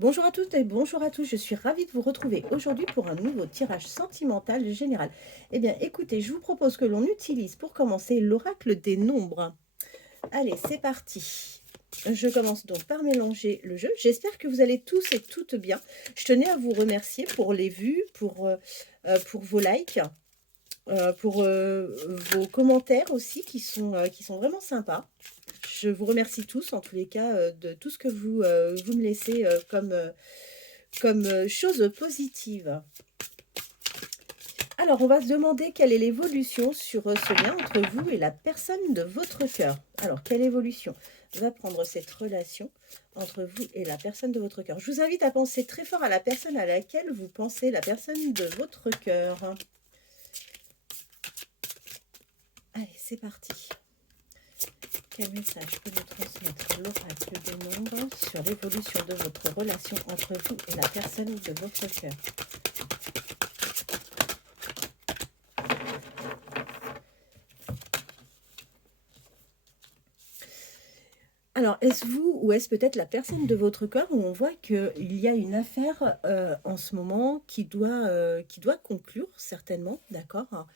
Bonjour à toutes et bonjour à tous, je suis ravie de vous retrouver aujourd'hui pour un nouveau tirage sentimental général. Eh bien écoutez, je vous propose que l'on utilise pour commencer l'oracle des nombres. Allez, c'est parti. Je commence donc par mélanger le jeu. J'espère que vous allez tous et toutes bien. Je tenais à vous remercier pour les vues, pour vos likes, pour vos commentaires aussi qui sont vraiment sympas. Je vous remercie tous, en tous les cas, de tout ce que vous me laissez comme chose positive. Alors, on va se demander quelle est l'évolution sur ce lien entre vous et la personne de votre cœur. Alors, quelle évolution va prendre cette relation entre vous et la personne de votre cœur? Je vous invite à penser très fort à la personne à laquelle vous pensez, la personne de votre cœur. Allez, c'est parti. Quel message peut nous transmettre l'oracle des nombres sur l'évolution de votre relation entre vous et la personne de votre cœur? Alors, est-ce vous ou est-ce peut-être la personne de votre cœur où on voit qu'il y a une affaire en ce moment qui doit conclure certainement, d'accord?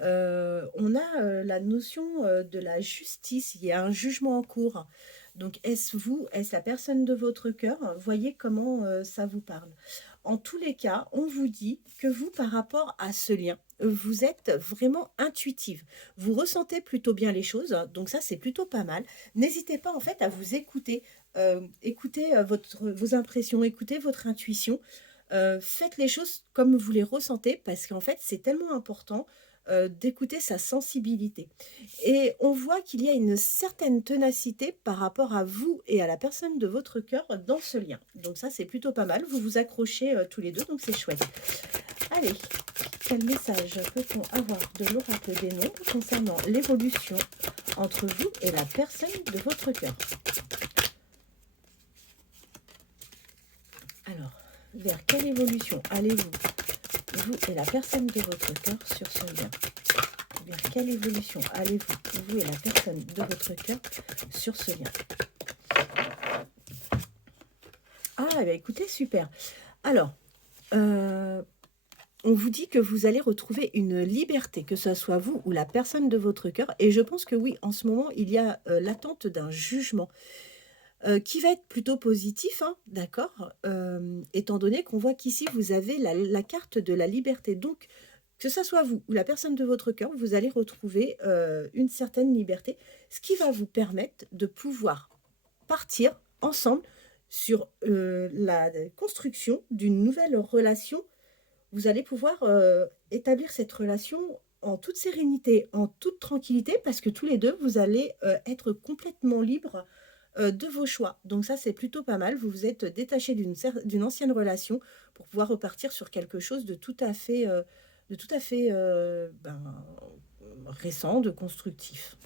On a la notion de la justice, il y a un jugement en cours. Donc, est-ce vous, est-ce la personne de votre cœur? Voyez comment ça vous parle. En tous les cas, on vous dit que vous, par rapport à ce lien, vous êtes vraiment intuitive. Vous ressentez plutôt bien les choses, donc ça, c'est plutôt pas mal. N'hésitez pas, en fait, à vous écouter. Écoutez vos impressions, écoutez votre intuition. Faites les choses comme vous les ressentez, parce qu'en fait, c'est tellement important d'écouter sa sensibilité. Et on voit qu'il y a une certaine ténacité par rapport à vous et à la personne de votre cœur dans ce lien. Donc ça, c'est plutôt pas mal. Vous vous accrochez tous les deux, donc c'est chouette. Allez, quel message peut-on avoir de l'oracle des nombres concernant l'évolution entre vous et la personne de votre cœur? Alors, vers quelle évolution allez-vous, vous et la personne de votre cœur, sur ce lien? Vers quelle évolution allez-vous, vous et la personne de votre cœur, sur ce lien? Ah, eh bien, écoutez, super. Alors, on vous dit que vous allez retrouver une liberté, que ce soit vous ou la personne de votre cœur. Et je pense que oui, en ce moment, il y a l'attente d'un jugement qui va être plutôt positif, hein, d'accord? Étant donné qu'on voit qu'ici, vous avez la carte de la liberté. Donc, que ça soit vous ou la personne de votre cœur, vous allez retrouver une certaine liberté, ce qui va vous permettre de pouvoir partir ensemble sur la construction d'une nouvelle relation. Vous allez pouvoir établir cette relation en toute sérénité, en toute tranquillité, parce que tous les deux, vous allez être complètement libres de vos choix. Donc ça, c'est plutôt pas mal. Vous vous êtes détaché d'une ancienne relation pour pouvoir repartir sur quelque chose de tout à fait récent, de constructif.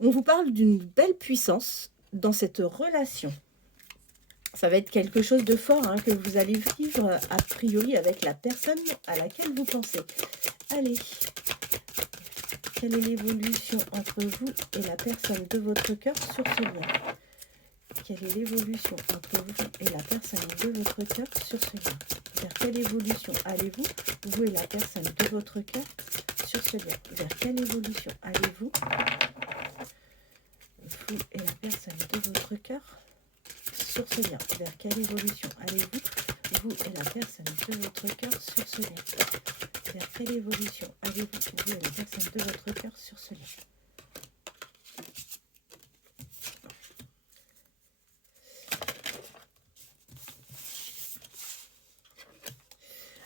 On vous parle d'une belle puissance dans cette relation. Ça va être quelque chose de fort hein, que vous allez vivre a priori avec la personne à laquelle vous pensez. Allez, quelle est l'évolution entre vous et la personne de votre cœur sur ce lien? Quelle est l'évolution entre vous et la personne de votre cœur sur ce lien? Vers quelle évolution allez-vous, vous et la personne de votre cœur, sur ce lien? Vers quelle évolution allez-vous, vous et la personne de votre cœur, sur ce lien? Vers quelle évolution allez-vous, vous et la personne de votre cœur, sur ce lien? Vers quelle évolution allez-vous, vous et la personne de votre cœur, sur ce lien?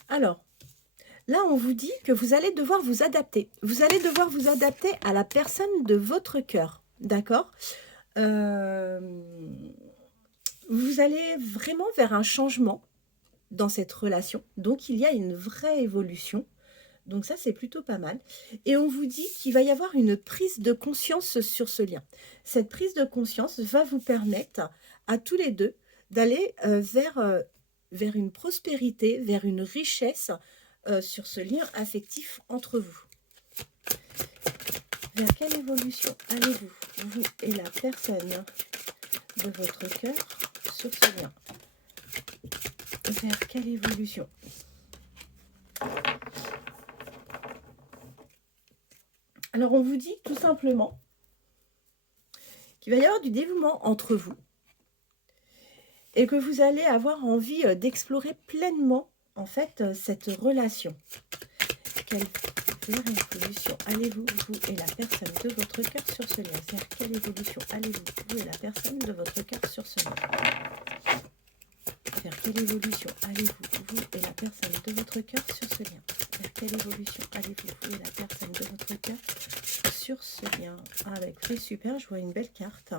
Alors, là, on vous dit que vous allez devoir vous adapter. Vous allez devoir vous adapter à la personne de votre cœur, d'accord? Vous allez vraiment vers un changement dans cette relation. Donc, il y a une vraie évolution. Donc ça, c'est plutôt pas mal. Et on vous dit qu'il va y avoir une prise de conscience sur ce lien. Cette prise de conscience va vous permettre à tous les deux d'aller vers une prospérité, vers une richesse sur ce lien affectif entre vous. Vers quelle évolution allez-vous, vous et la personne de votre cœur, sur ce lien? vers quelle évolution? Alors, on vous dit tout simplement qu'il va y avoir du dévouement entre vous et que vous allez avoir envie d'explorer pleinement, en fait, cette relation. Quelle évolution allez-vous, vous et la personne de votre cœur sur ce lien? Vers quelle évolution allez-vous, vous et la personne de votre cœur sur ce lien? Vers quelle évolution allez-vous, vous et la personne de votre cœur sur ce lien? Vers quelle évolution allez-vous, vous et la personne de votre cœur sur ce lien? Ah bah écoutez, super, je vois une belle carte.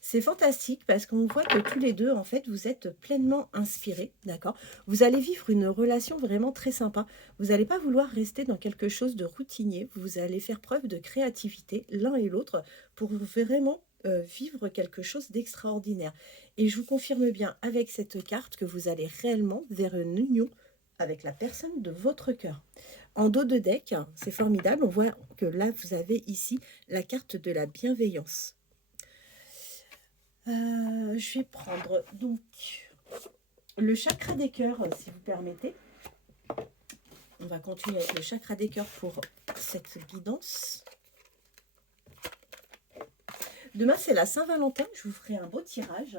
C'est fantastique parce qu'on voit que tous les deux, en fait, vous êtes pleinement inspirés, d'accord? Vous allez vivre une relation vraiment très sympa. Vous n'allez pas vouloir rester dans quelque chose de routinier. Vous allez faire preuve de créativité, l'un et l'autre, pour vraiment vivre quelque chose d'extraordinaire. Et je vous confirme bien avec cette carte que vous allez réellement vers une union avec la personne de votre cœur. En dos de deck, c'est formidable. On voit que là, vous avez ici la carte de la bienveillance. Je vais prendre donc le chakra des cœurs, si vous permettez. On va continuer avec le chakra des cœurs pour cette guidance. Demain, c'est la Saint-Valentin. Je vous ferai un beau tirage.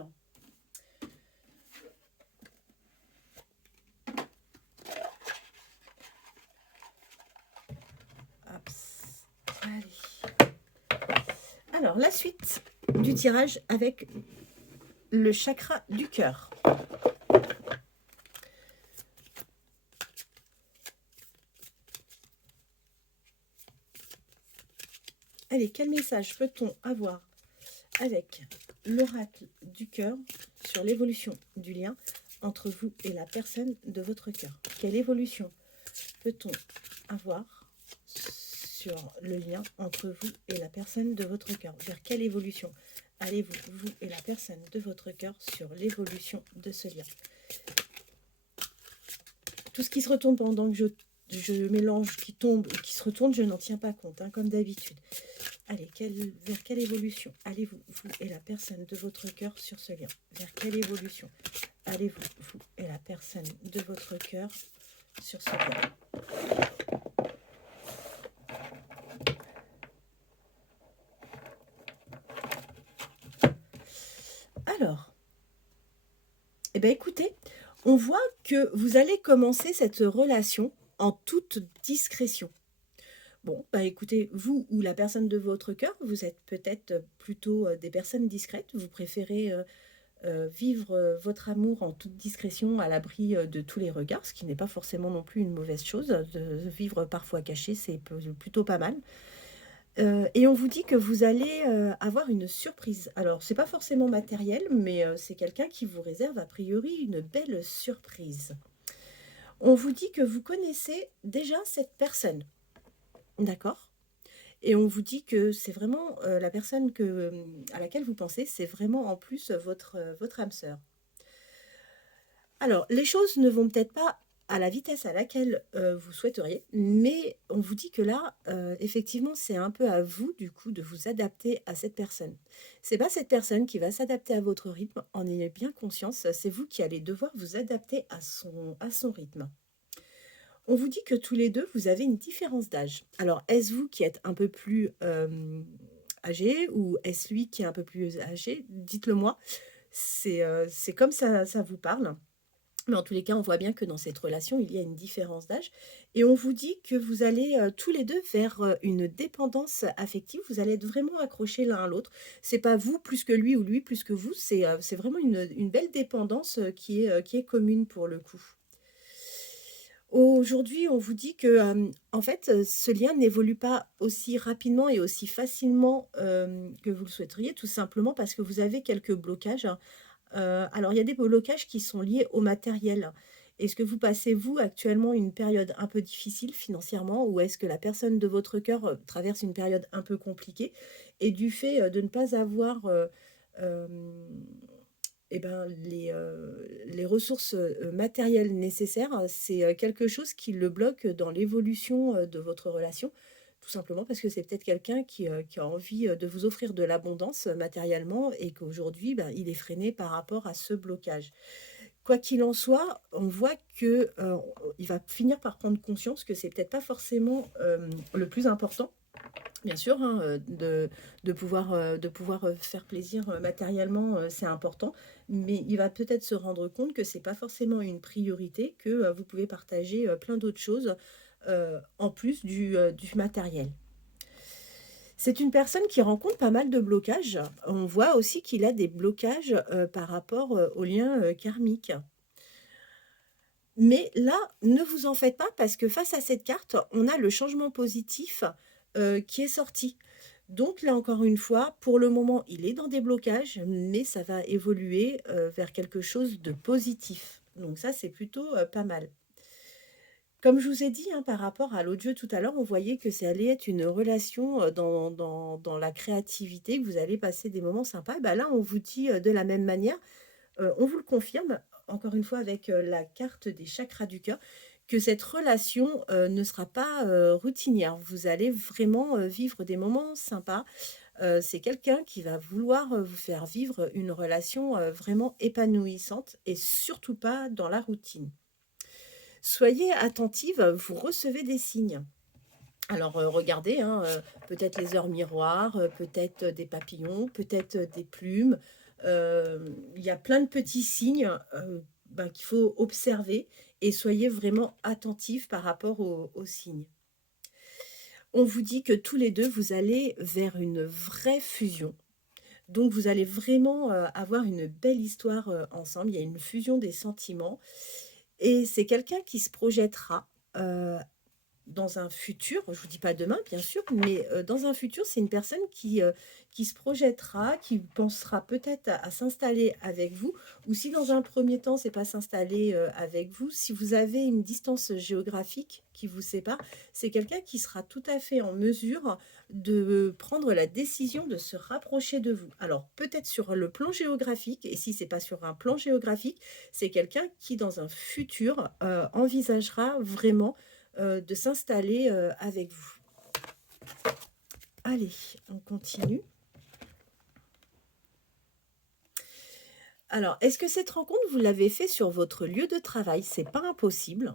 Hop. Allez. Alors, la suite du tirage avec le chakra du cœur. Allez, quel message peut-on avoir avec l'oracle du cœur sur l'évolution du lien entre vous et la personne de votre cœur? Quelle évolution peut-on avoir sur le lien entre vous et la personne de votre cœur? Vers quelle évolution allez-vous, vous et la personne de votre cœur, sur l'évolution de ce lien? Tout ce qui se retourne pendant que je mélange, qui tombe et qui se retourne, je n'en tiens pas compte, hein, comme d'habitude. Allez, vers quelle évolution allez-vous, vous et la personne de votre cœur, sur ce lien? Vers quelle évolution allez-vous, vous et la personne de votre cœur, sur ce lien? Alors, eh bien écoutez, on voit que vous allez commencer cette relation en toute discrétion. Bon, bah écoutez, vous ou la personne de votre cœur, vous êtes peut-être plutôt des personnes discrètes. Vous préférez vivre votre amour en toute discrétion, à l'abri de tous les regards, ce qui n'est pas forcément non plus une mauvaise chose. De vivre parfois caché, c'est plutôt pas mal. Et on vous dit que vous allez avoir une surprise. Alors, c'est pas forcément matériel, mais c'est quelqu'un qui vous réserve a priori une belle surprise. On vous dit que vous connaissez déjà cette personne, d'accord? Et on vous dit que c'est vraiment la personne à laquelle vous pensez, c'est vraiment en plus votre âme sœur. Alors, les choses ne vont peut-être pas à la vitesse à laquelle vous souhaiteriez, mais on vous dit que là, effectivement, c'est un peu à vous, du coup, de vous adapter à cette personne. C'est pas cette personne qui va s'adapter à votre rythme, en ayez bien conscience, c'est vous qui allez devoir vous adapter à son rythme. On vous dit que tous les deux, vous avez une différence d'âge. Alors, est-ce vous qui êtes un peu plus âgé, ou est-ce lui qui est un peu plus âgé? Dites-le moi. C'est comme ça vous parle. Mais en tous les cas, on voit bien que dans cette relation, il y a une différence d'âge. Et on vous dit que vous allez tous les deux vers une dépendance affective. Vous allez être vraiment accrochés l'un à l'autre. C'est pas vous plus que lui ou lui plus que vous. C'est vraiment une belle dépendance qui est commune pour le coup. Aujourd'hui, on vous dit que, en fait, ce lien n'évolue pas aussi rapidement et aussi facilement que vous le souhaiteriez, tout simplement parce que vous avez quelques blocages, hein. Alors, il y a des blocages qui sont liés au matériel. Est-ce que vous passez, vous, actuellement, une période un peu difficile financièrement, ou est-ce que la personne de votre cœur traverse une période un peu compliquée, et du fait de ne pas avoir euh, eh ben, les ressources matérielles nécessaires, c'est quelque chose qui le bloque dans l'évolution de votre relation, tout simplement parce que c'est peut-être quelqu'un qui a envie de vous offrir de l'abondance matériellement, et qu'aujourd'hui, ben, il est freiné par rapport à ce blocage. Quoi qu'il en soit, on voit que, il va finir par prendre conscience que c'est peut-être pas forcément, le plus important. Bien sûr, hein, de pouvoir, faire plaisir, matériellement, c'est important, mais il va peut-être se rendre compte que c'est pas forcément une priorité, que, vous pouvez partager, plein d'autres choses, en plus du matériel. C'est une personne qui rencontre pas mal de blocages. On voit aussi qu'il a des blocages, par rapport, aux liens, karmiques. Mais là, ne vous en faites pas parce que face à cette carte, on a le changement positif, qui est sorti. Donc là, encore une fois, pour le moment, il est dans des blocages, mais ça va évoluer, vers quelque chose de positif. Donc ça, c'est plutôt, pas mal. Comme je vous ai dit, hein, par rapport à l'autre jeu tout à l'heure, on voyait que ça allait être une relation, dans la créativité, que vous allez passer des moments sympas. Et bah, là, on vous dit, de la même manière, on vous le confirme, encore une fois avec, la carte des chakras du cœur, que cette relation, ne sera pas, routinière. Vous allez vraiment, vivre des moments sympas. C'est quelqu'un qui va vouloir, vous faire vivre une relation, vraiment épanouissante et surtout pas dans la routine. Soyez attentive, vous recevez des signes. Alors, regardez, hein, peut-être les heures miroirs, peut-être, des papillons, peut-être, des plumes. Il y a plein de petits signes, qu'il faut observer et soyez vraiment attentifs par rapport aux signes. On vous dit que tous les 2 vous allez vers une vraie fusion. Donc vous allez vraiment, avoir une belle histoire, ensemble. Il y a une fusion des sentiments et c'est quelqu'un qui se projettera, dans un futur, je vous dis pas demain bien sûr, mais dans un futur, c'est une personne qui se projettera, qui pensera peut-être à s'installer avec vous ou si dans un premier temps, c'est pas s'installer, avec vous, si vous avez une distance géographique qui vous sépare, c'est quelqu'un qui sera tout à fait en mesure de prendre la décision de se rapprocher de vous. Alors peut-être sur le plan géographique et si c'est pas sur un plan géographique, c'est quelqu'un qui dans un futur, envisagera vraiment de s'installer, avec vous. Allez, on continue. Alors, est-ce que cette rencontre, vous l'avez fait sur votre lieu de travail? C'est pas impossible.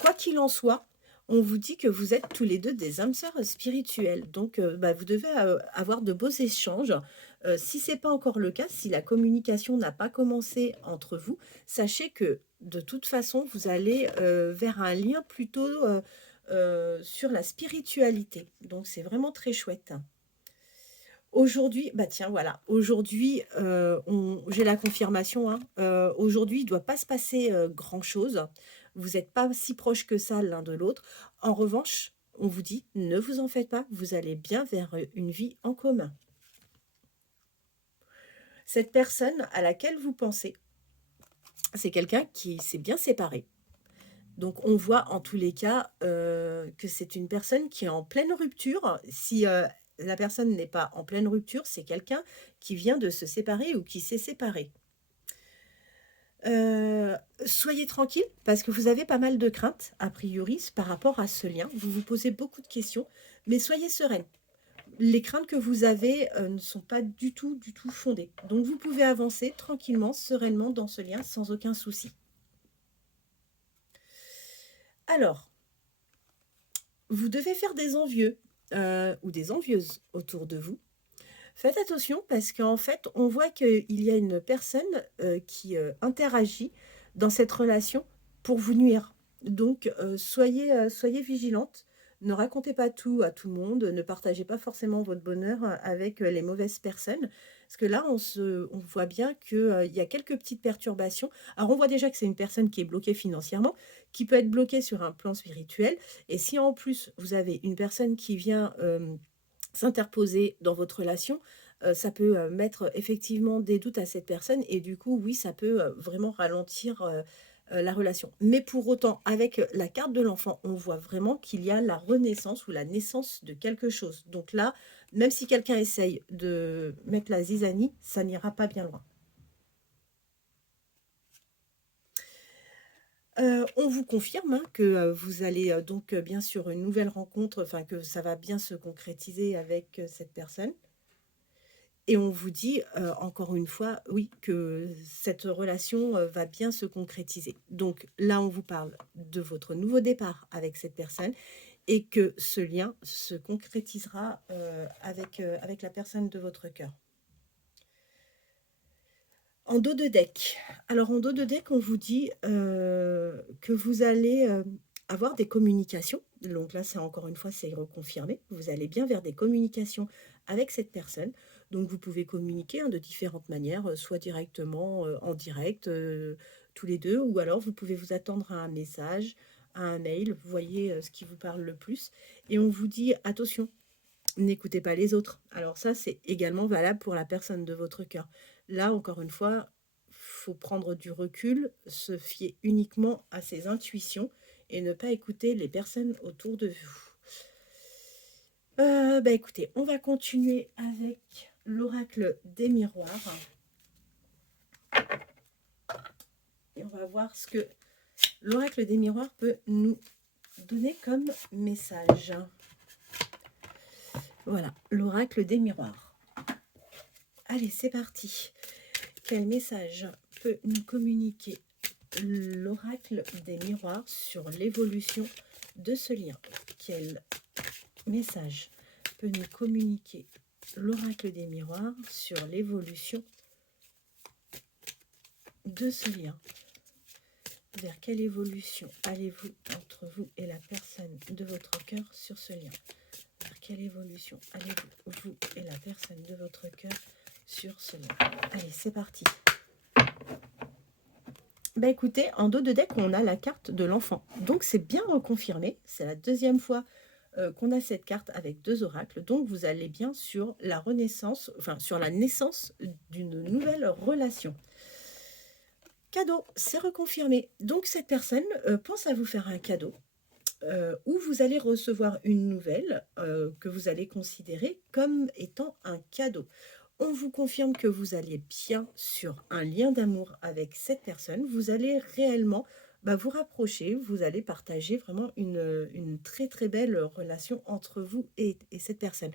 Quoi qu'il en soit, on vous dit que vous êtes tous les 2 des âmes sœurs spirituelles. Donc, vous devez, avoir de beaux échanges. Si c'est pas encore le cas, si la communication n'a pas commencé entre vous, sachez que de toute façon, vous allez, vers un lien plutôt, sur la spiritualité. Donc c'est vraiment très chouette. Aujourd'hui, bah tiens, voilà, aujourd'hui, j'ai la confirmation, hein, aujourd'hui, il ne doit pas se passer, grand-chose. Vous n'êtes pas si proches que ça l'un de l'autre. En revanche, on vous dit: «Ne vous en faites pas, vous allez bien vers, une vie en commun». Cette personne à laquelle vous pensez, c'est quelqu'un qui s'est bien séparé. Donc on voit en tous les cas, que c'est une personne qui est en pleine rupture. Si, la personne n'est pas en pleine rupture, c'est quelqu'un qui vient de se séparer ou qui s'est séparé. Heu, Soyez tranquille parce que vous avez pas mal de craintes, a priori, par rapport à ce lien. Vous vous posez beaucoup de questions, mais soyez sereine. Les craintes que vous avez, ne sont pas du tout fondées. Donc vous pouvez avancer tranquillement, sereinement dans ce lien sans aucun souci. Alors, vous devez faire des envieux, ou des envieuses autour de vous. Faites attention parce qu'en fait, on voit qu'il y a une personne, qui, interagit dans cette relation pour vous nuire. Donc, soyez vigilante. Ne racontez pas tout à tout le monde, ne partagez pas forcément votre bonheur, avec, les mauvaises personnes. Parce que là, on voit bien que, il y a quelques petites perturbations. Alors, on voit déjà que c'est une personne qui est bloquée financièrement, qui peut être bloquée sur un plan spirituel et si en plus vous avez une personne qui vient, s'interposer dans votre relation, ça peut, mettre effectivement des doutes à cette personne et du coup, oui, ça peut, vraiment ralentir, la relation. Mais pour autant, avec, la carte de l'enfant, on voit vraiment qu'il y a la renaissance ou la naissance de quelque chose. Donc là, même si quelqu'un essaye de mettre la zizanie, ça n'ira pas bien loin. On vous confirme, hein, que, vous allez, donc, bien sûr une nouvelle rencontre, enfin que ça va bien se concrétiser avec, cette personne. Et on vous dit, encore une fois, oui, que cette relation, va bien se concrétiser. Donc là, on vous parle de votre nouveau départ avec cette personne et que ce lien se concrétisera, avec la personne de votre cœur. En dos de deck. Alors en dos de deck, on vous dit, que vous allez, avoir des communications. Donc là, c'est encore une fois, c'est reconfirmé. Vous allez bien vers des communications avec cette personne. Donc vous pouvez communiquer, hein, de différentes manières, soit directement, en direct, tous les 2, ou alors vous pouvez vous attendre à un message, à un mail. Vous voyez, ce qui vous parle le plus et on vous dit: «Attention, n'écoutez pas les autres». Alors ça, c'est également valable pour la personne de votre cœur. Là, encore une fois, faut prendre du recul, se fier uniquement à ses intuitions et ne pas écouter les personnes autour de vous. Bah écoutez, on va continuer avec l'oracle des miroirs. Et on va voir ce que l'oracle des miroirs peut nous donner comme message. Voilà, l'oracle des miroirs. Allez, c'est parti. Quel message peut nous communiquer l'oracle des miroirs sur l'évolution de ce lien? Quel message peut nous communiquer l'oracle des miroirs sur l'évolution de ce lien? Vers quelle évolution allez-vous entre vous et la personne de votre cœur sur ce lien? Vers quelle évolution allez-vous, vous et la personne de votre cœur sur ce lien? Allez, c'est parti. Bah écoutez, en dos de deck, on a la carte de l'enfant. Donc c'est bien reconfirmé. C'est la deuxième fois qu'on a cette carte avec 2 oracles. Donc vous allez bien sur la renaissance, enfin sur la naissance d'une nouvelle relation. Cadeau, c'est reconfirmé. Donc cette personne pense à vous faire un cadeau où vous allez recevoir une nouvelle que vous allez considérer comme étant un cadeau. On vous confirme que vous allez bien sur un lien d'amour avec cette personne. Vous allez réellement vous rapprocher, vous allez partager vraiment une très très belle relation entre vous et cette personne.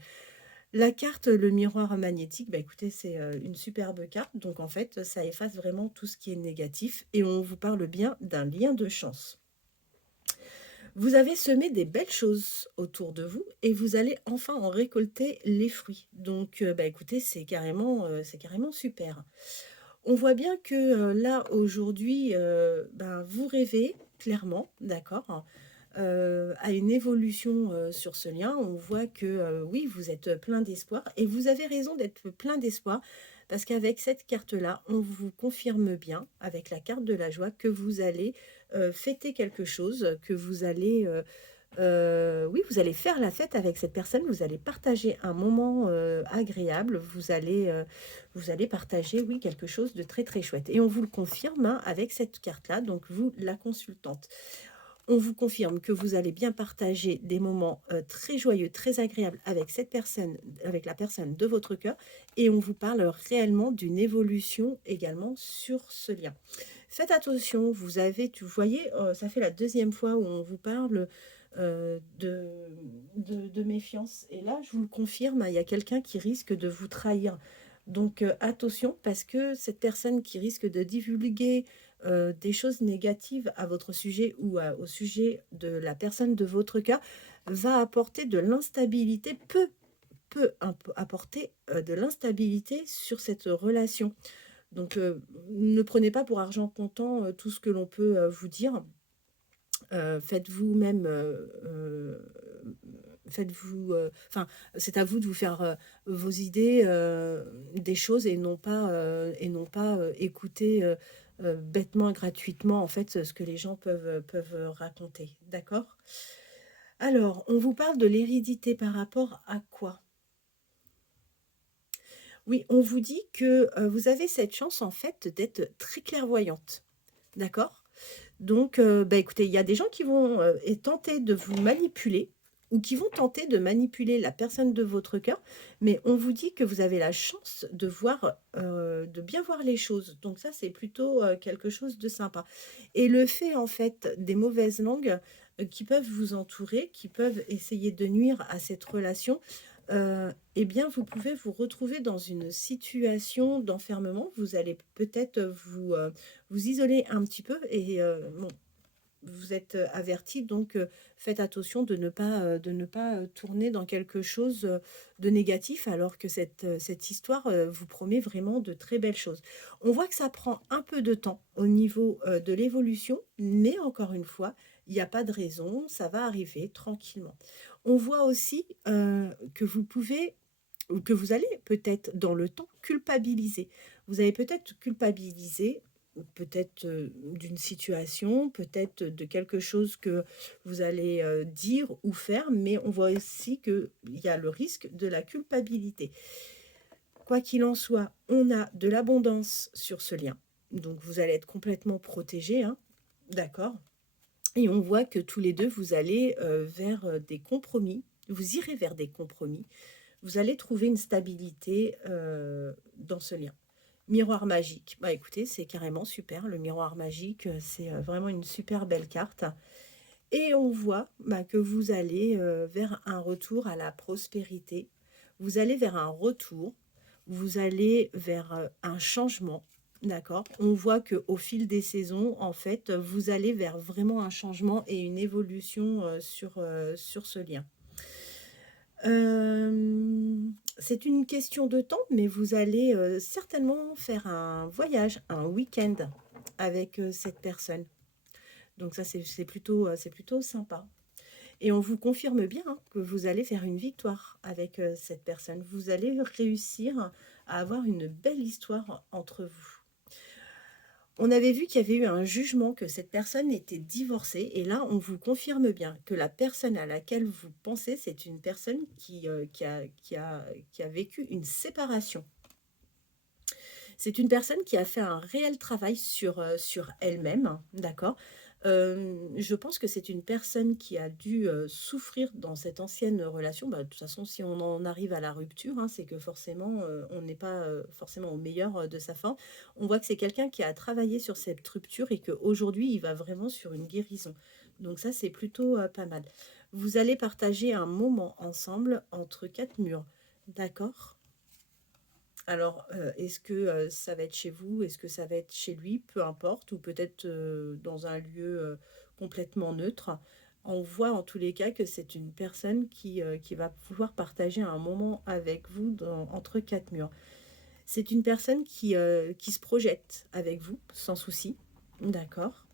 La carte, le miroir magnétique, écoutez, c'est une superbe carte. Donc en fait, ça efface vraiment tout ce qui est négatif et on vous parle bien d'un lien de chance. Vous avez semé des belles choses autour de vous et vous allez enfin en récolter les fruits. Donc, écoutez, c'est carrément super. On voit bien que là, aujourd'hui, vous rêvez clairement, d'accord, à une évolution sur ce lien. On voit que oui, vous êtes plein d'espoir et vous avez raison d'être plein d'espoir parce qu'avec cette carte-là, on vous confirme bien, avec la carte de la joie, que vous allez fêter quelque chose, que vous allez, oui, vous allez faire la fête avec cette personne, vous allez partager un moment agréable, vous allez partager, oui, quelque chose de très très chouette. Et on vous le confirme hein, avec cette carte-là, donc vous, la consultante. On vous confirme que vous allez bien partager des moments très joyeux, très agréables avec cette personne, avec la personne de votre cœur, et on vous parle réellement d'une évolution également sur ce lien. Faites attention, vous voyez, ça fait la deuxième fois où on vous parle de méfiance. Et là, je vous le confirme, il y a quelqu'un qui risque de vous trahir. Donc attention, parce que cette personne qui risque de divulguer des choses négatives à votre sujet ou au sujet de la personne de votre cœur va apporter de l'instabilité, peut apporter de l'instabilité sur cette relation. Donc, ne prenez pas pour argent comptant tout ce que l'on peut vous dire. Faites-vous même, enfin, c'est à vous de vous faire vos idées des choses et non pas, écouter bêtement, gratuitement, en fait, ce que les gens peuvent raconter. D'accord? Alors, on vous parle de l'hérédité par rapport à quoi? Oui, on vous dit que vous avez cette chance, en fait, d'être très clairvoyante. D'accord? Donc, écoutez, il y a des gens qui vont tenter de vous manipuler ou qui vont tenter de manipuler la personne de votre cœur, mais on vous dit que vous avez la chance de voir, de bien voir les choses. Donc ça, c'est plutôt quelque chose de sympa. Et le fait, en fait, des mauvaises langues qui peuvent vous entourer, qui peuvent essayer de nuire à cette relation, eh bien, vous pouvez vous retrouver dans une situation d'enfermement. Vous allez peut-être vous isoler un petit peu et bon, vous êtes averti, donc faites attention de ne pas tourner dans quelque chose de négatif, alors que cette histoire vous promet vraiment de très belles choses. On voit que ça prend un peu de temps au niveau de l'évolution, mais encore une fois, il n'y a pas de raison, ça va arriver tranquillement. On voit aussi que vous pouvez ou que vous allez peut-être dans le temps culpabiliser. Vous avez peut-être culpabilisé peut-être d'une situation, peut-être de quelque chose que vous allez dire ou faire, mais on voit aussi qu'il y a le risque de la culpabilité. Quoi qu'il en soit, on a de l'abondance sur ce lien. Donc vous allez être complètement protégé, hein, d'accord? Et on voit que tous les deux, vous allez vers des compromis, vous irez vers des compromis, vous allez trouver une stabilité dans ce lien. Miroir magique. Bah écoutez, c'est carrément super. Le miroir magique, c'est vraiment une super belle carte. Et on voit bah, que vous allez vers un retour à la prospérité. Vous allez vers un retour. Vous allez vers un changement. D'accord? On voit qu'au fil des saisons, en fait, vous allez vers vraiment un changement et une évolution sur ce lien. C'est une question de temps, mais vous allez certainement faire un voyage, un week-end avec cette personne. Donc ça, c'est plutôt sympa. Et on vous confirme bien hein, que vous allez faire une victoire avec cette personne. Vous allez réussir à avoir une belle histoire entre vous. On avait vu qu'il y avait eu un jugement, que cette personne était divorcée. Et là, on vous confirme bien que la personne à laquelle vous pensez, c'est une personne qui a vécu une séparation. C'est une personne qui a fait un réel travail sur elle-même, d'accord. Je pense que c'est une personne qui a dû souffrir dans cette ancienne relation. Bah, de toute façon, si on en arrive à la rupture, hein, c'est que forcément, on n'est pas forcément au meilleur de sa fin. On voit que c'est quelqu'un qui a travaillé sur cette rupture et qu'aujourd'hui, il va vraiment sur une guérison. Donc ça, c'est plutôt pas mal. Vous allez partager un moment ensemble entre quatre murs, d'accord? Alors, est-ce que ça va être chez vous? Est-ce que ça va être chez lui? Peu importe, ou peut-être dans un lieu complètement neutre. On voit en tous les cas que c'est une personne qui va pouvoir partager un moment avec vous entre quatre murs. C'est une personne qui se projette avec vous, sans souci. D'accord?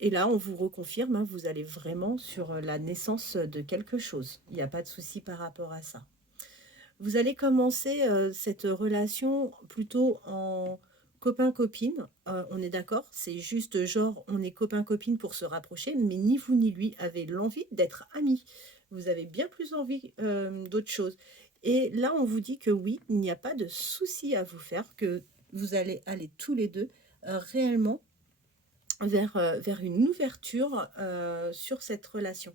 Et là, on vous reconfirme, hein, vous allez vraiment sur la naissance de quelque chose. Il n'y a pas de souci par rapport à ça. Vous allez commencer cette relation plutôt en copain-copine. On est d'accord, c'est juste genre on est copain-copine pour se rapprocher, mais ni vous ni lui avez l'envie d'être amis. Vous avez bien plus envie d'autre chose. Et là, on vous dit que oui, il n'y a pas de souci à vous faire, que vous allez aller tous les deux réellement vers une ouverture sur cette relation.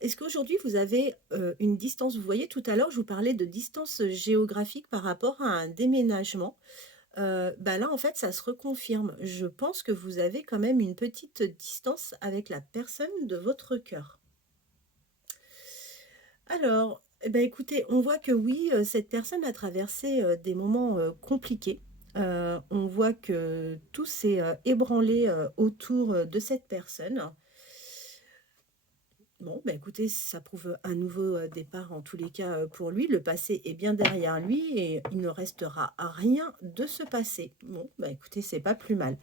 Est-ce qu'aujourd'hui vous avez une distance? Vous voyez, tout à l'heure, je vous parlais de distance géographique par rapport à un déménagement. Bah là, en fait, ça se reconfirme. Je pense que vous avez quand même une petite distance avec la personne de votre cœur. Alors, eh ben, écoutez, on voit que oui, cette personne a traversé des moments compliqués. On voit que tout s'est ébranlé autour de cette personne. Bon, bah écoutez, ça prouve un nouveau départ en tous les cas pour lui. Le passé est bien derrière lui et il ne restera à rien de ce passé. Bon, bah écoutez, c'est pas plus mal.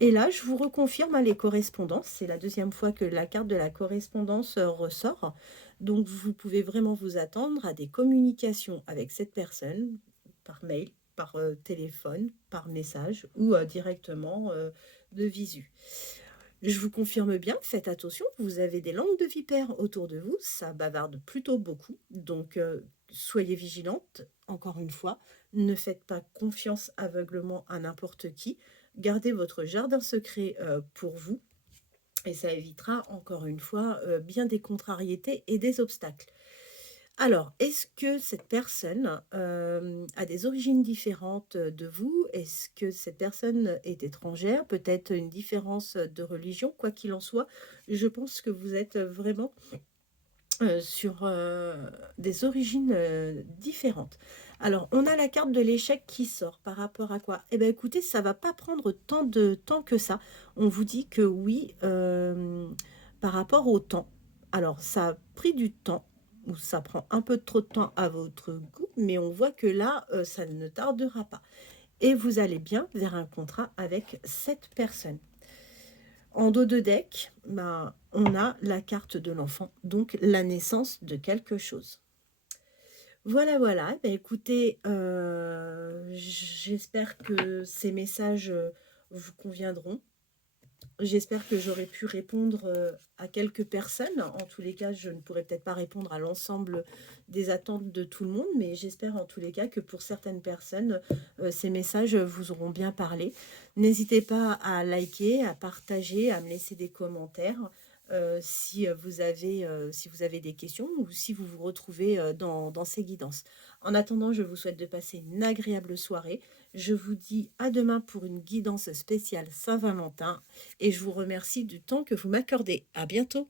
Et là, je vous reconfirme hein, les correspondances. C'est la deuxième fois que la carte de la correspondance ressort. Donc, vous pouvez vraiment vous attendre à des communications avec cette personne par mail, par téléphone, par message ou directement de visu. Je vous confirme bien, faites attention, vous avez des langues de vipère autour de vous, ça bavarde plutôt beaucoup, donc soyez vigilante, encore une fois, ne faites pas confiance aveuglement à n'importe qui, gardez votre jardin secret pour vous, et ça évitera, encore une fois, bien des contrariétés et des obstacles. Alors, est-ce que cette personne a des origines différentes de vous? Est-ce que cette personne est étrangère? Peut-être une différence de religion? Quoi qu'il en soit, je pense que vous êtes vraiment sur, des origines, différentes. Alors, on a la carte de l'échec qui sort par rapport à quoi? Eh ben écoutez, ça va pas prendre tant de temps que ça. On vous dit que oui, par rapport au temps. Alors ça a pris du temps ou ça prend un peu trop de temps à votre goût, mais on voit que là, ça ne tardera pas et vous allez bien vers un contrat avec cette personne. En dos de deck, ben, on a la carte de l'enfant, donc la naissance de quelque chose. Voilà, voilà. Eh écoutez, j'espère que ces messages, vous conviendront. J'espère que j'aurai pu répondre, à quelques personnes. En tous les cas, je ne pourrai peut-être pas répondre à l'ensemble des attentes de tout le monde, mais j'espère en tous les cas que pour certaines personnes, ces messages vous auront bien parlé. N'hésitez pas à liker, à partager, à me laisser des commentaires, si vous avez des questions ou si vous vous retrouvez, dans ces guidances. En attendant, je vous souhaite de passer une agréable soirée. Je vous dis à demain pour une guidance spéciale Saint-Valentin et je vous remercie du temps que vous m'accordez. À bientôt.